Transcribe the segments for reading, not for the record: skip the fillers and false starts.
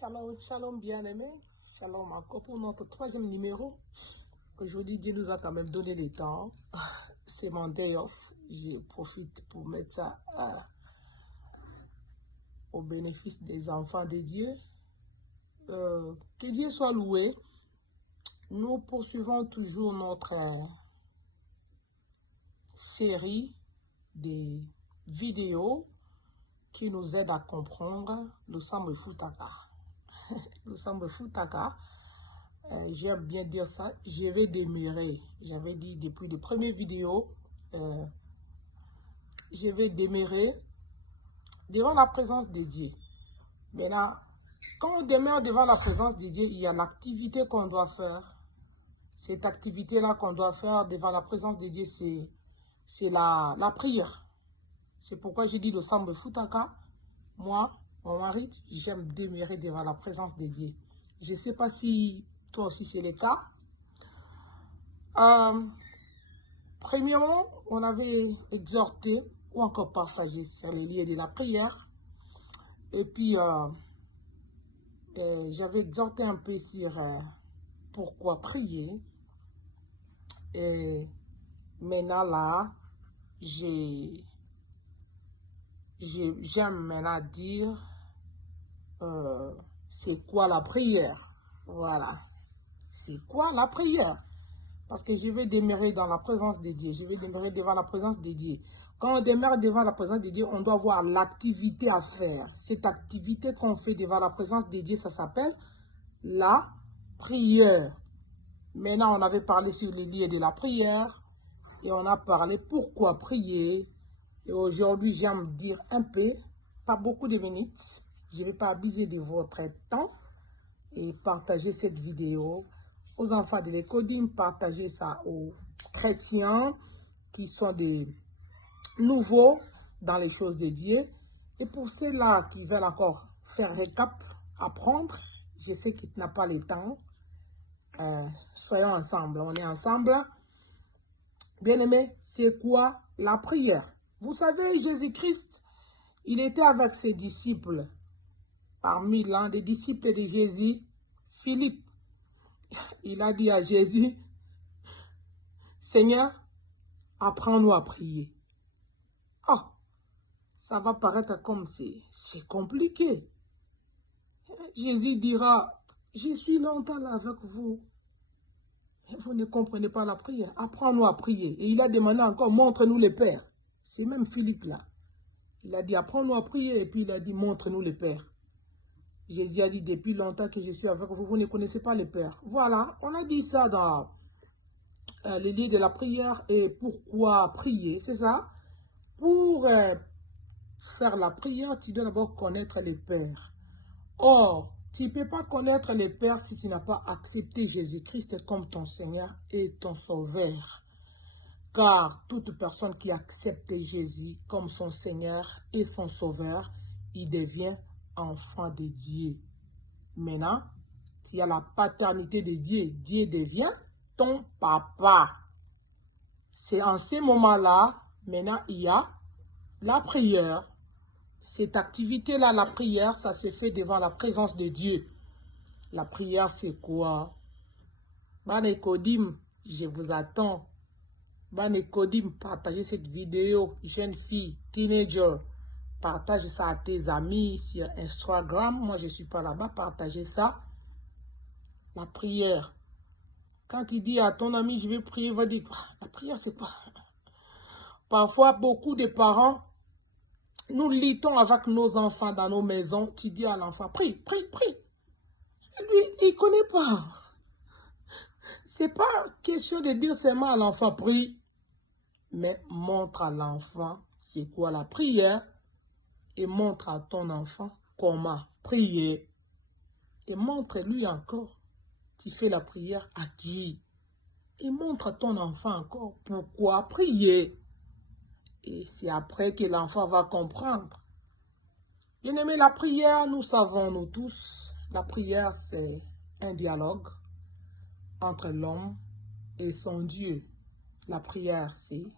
Shalom, shalom bien-aimé. Shalom encore pour notre troisième numéro. Aujourd'hui, Dieu nous a quand même donné le temps. C'est mon day off. Je profite pour mettre ça au bénéfice des enfants de Dieu. Que Dieu soit loué. Nous poursuivons toujours notre série de vidéos qui nous aident à comprendre le Sambe Futaka. Le Sambe Futaka. J'aime bien dire ça, je vais demeurer. J'avais dit depuis les premières vidéos, je vais demeurer devant la présence de Dieu. Maintenant, quand on demeure devant la présence de Dieu, il y a l'activité qu'on doit faire. Cette activité-là qu'on doit faire devant la présence de Dieu, c'est la prière. C'est pourquoi j'ai dit le Sambe Futaka. Moi, mon mari, j'aime demeurer devant la présence de Dieu. Je ne sais pas si toi aussi c'est le cas. Premièrement, on avait exhorté ou encore partagé sur les liens de la prière. Et puis, j'avais exhorté un peu sur pourquoi prier. Et maintenant là, j'aime maintenant dire c'est quoi la prière. Voilà. C'est quoi la prière? Parce que je vais demeurer dans la présence de Dieu. Je vais demeurer devant la présence de Dieu. Quand on demeure devant la présence de Dieu, on doit avoir l'activité à faire. Cette activité qu'on fait devant la présence de Dieu, ça s'appelle la prière. Maintenant, on avait parlé sur les liens de la prière. Et on a parlé pourquoi prier. Et aujourd'hui, j'aime dire un peu, pas beaucoup de minutes. Je ne vais pas abuser de votre temps et partager cette vidéo aux enfants de l'Ecodim, partager ça aux chrétiens qui sont des nouveaux dans les choses de Dieu. Et pour ceux-là qui veulent encore faire récap, apprendre, je sais qu'il n'a pas le temps. Soyons ensemble, on est ensemble. Bien-aimés, c'est quoi la prière? Vous savez, Jésus-Christ, il était avec ses disciples. Parmi l'un des disciples de Jésus, Philippe. Il a dit à Jésus, Seigneur, apprends-nous à prier. Ah, ça va paraître comme c'est compliqué. Jésus dira, je suis longtemps là avec vous. Vous ne comprenez pas la prière. Apprends-nous à prier. Et il a demandé encore, montre-nous les pères. C'est même Philippe là. Il a dit, apprends-nous à prier. Et puis il a dit, montre-nous les pères. Jésus a dit, depuis longtemps que je suis avec vous, vous ne connaissez pas les pères. Voilà, on a dit ça dans les livres de la prière. Et pourquoi prier, c'est ça? Pour faire la prière, tu dois d'abord connaître les pères. Or, tu ne peux pas connaître les pères si tu n'as pas accepté Jésus-Christ comme ton Seigneur et ton Sauveur. Car toute personne qui accepte Jésus comme son Seigneur et son Sauveur, il devient enfant de Dieu. Maintenant, tu as la paternité de Dieu. Dieu devient ton papa. C'est en ce moment-là, maintenant, il y a la prière. Cette activité-là, la prière, ça se fait devant la présence de Dieu. La prière, c'est quoi? Banekodim, je vous attends. Banekodim, partagez cette vidéo. Jeune fille, teenager, partage ça à tes amis sur Instagram. Moi, je ne suis pas là-bas. Partagez ça. La prière. Quand tu dis à ton ami, je vais prier, il va dire, la prière, c'est quoi? Parfois, beaucoup de parents, nous luttons avec nos enfants dans nos maisons. Tu dis à l'enfant, prie, prie, prie. Lui, il ne connaît pas. Ce n'est pas question de dire seulement à l'enfant, prie. Mais montre à l'enfant c'est quoi la prière. Et montre à ton enfant comment prier. Et montre-lui encore, tu fais la prière à qui? Et montre à ton enfant encore pourquoi prier. Et c'est après que l'enfant va comprendre. Bien-aimé, la prière, nous savons, nous tous, la prière, c'est un dialogue entre l'homme et son Dieu. La prière, c'est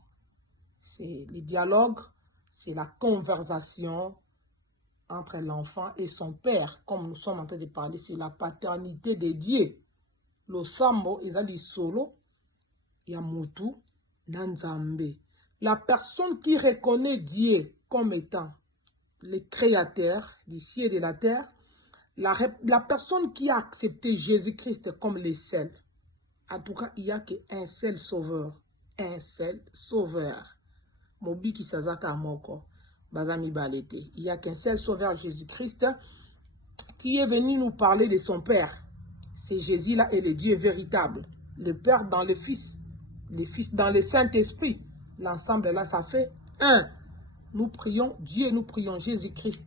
le dialogue, c'est la conversation entre l'enfant et son père, comme nous sommes en train de parler, c'est la paternité de Dieu. Le sambo ezali solo ya mutu na nzambe. La personne qui reconnaît Dieu comme étant le créateur du ciel et de la terre, la personne qui a accepté Jésus-Christ comme le seul. En tout cas, il n'y a qu'un seul sauveur. Un seul sauveur. Mobiki Sazaka Amoko. Bazami Balete. Il n'y a qu'un seul sauveur, Jésus-Christ, qui est venu nous parler de son Père. C'est Jésus-là et le Dieu véritable. Le Père dans le Fils dans le Saint-Esprit. L'ensemble là, ça fait un. Nous prions Dieu, nous prions Jésus-Christ.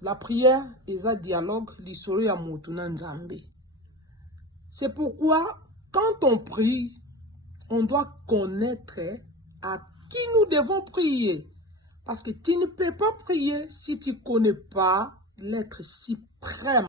La prière est un dialogue, l'histoire à Moutouna Nzambe. C'est pourquoi, quand on prie, on doit connaître à qui nous devons prier. Parce que tu ne peux pas prier si tu ne connais pas l'être suprême.